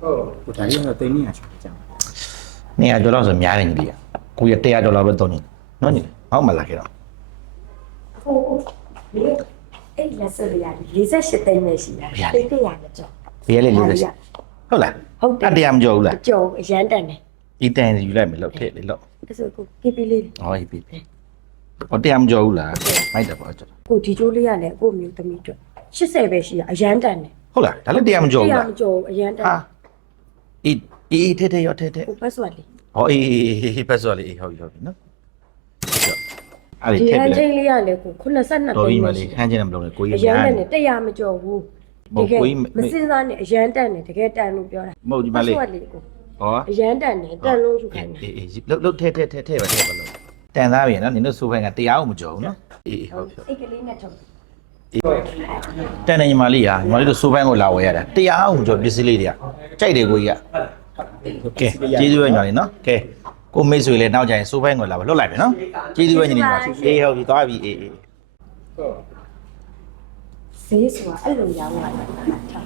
我这里要对你去讲。နေရာကျော်လောက်ဆိုများတယ်ညီလေးကိုရ100ကျော်လောက်ပဲတော့နေနော်ညီဟောက်မလာခဲ့တော့ ဟိုလေအဲ့လက်စရ48သိန်းပဲရှိတာတိတ်တရမကြောက် ဘေးလေးလေးဟုတ်လား ဟုတ်တယ် အတရားမကျော်ဘူးလား ကြော်အရန်တန်တယ် ဒီတန်ယူလိုက်မယ်လို့ထည့်လေလို့ အဲ့ဆိုကိုကိပီလေး ဟောပြီဟောတရားမကျော်ဘူးလားမိုက်တယ်ပေါ့ကျော် ကိုဒီကျိုးလေးကလည်းကိုမျိုးသမီးအတွက်80ပဲရှိတာအရန်တန်တယ် ဟုတ်လားဒါလည်းတရားမကျော်ဘူးလား မကြော်အရန်တန် ဟာအေးထည့်ရောထည့် ကိုပတ်စွာလေး ဟောအေးဖက်စော်လေးဟုတ်ပြီနော်အဲ့ဒီ ဒီ ထည့် ဟန် ပြလိုက် ချင်းလေးကလည်းကို82 တော် သိ ပြီ န်း မ ပဲ လေး ရှိ ခန်းချင်းတယ်မလို့လေကို အ ကြီး ရန် များ တန် နေ တယ်100မကြော်ဘူးတကယ်မစင်စားနဲ့အရန်တန်တယ်တကယ်တန်လို့ပြောတာ မဟုတ်ဒီမလေး ပတ်စွာလေးကို ဟော အရန်တန်တယ်တန်လို့ယူခိုင်းတယ် အေးလုတ်ထည့်ပါလို့တန်သားပြီနော်နင်တို့ဆိုဖိုင်ကတရားကိုမကြော်ဘူးနော်အေးဟုတ်ပြီ စိတ်ကလေးနဲ့ထုတ် တန်နေညီမလေးဟာညီမလေးတို့ဆိုဖိုင်ကိုလာဝယ်ရတာတရားအောင်မကြော်ပစ္စည်းလေးတွေကကြိုက်တယ်ကိုကြီးကကဲကျေးဇူးပဲညီမလေးနော်ကဲကိုမိတ်ဆွေလည်းနောက်ကြရင်ဆိုဖိုင်ကိုလာပါလွတ်လိုက်မယ်နော်ကျေးဇူးပဲညီမလေးအေးဟုတ်ပြီသွားပြီအေး ဈေးဆိုတာအဲ့လိုရောင်းလာတာ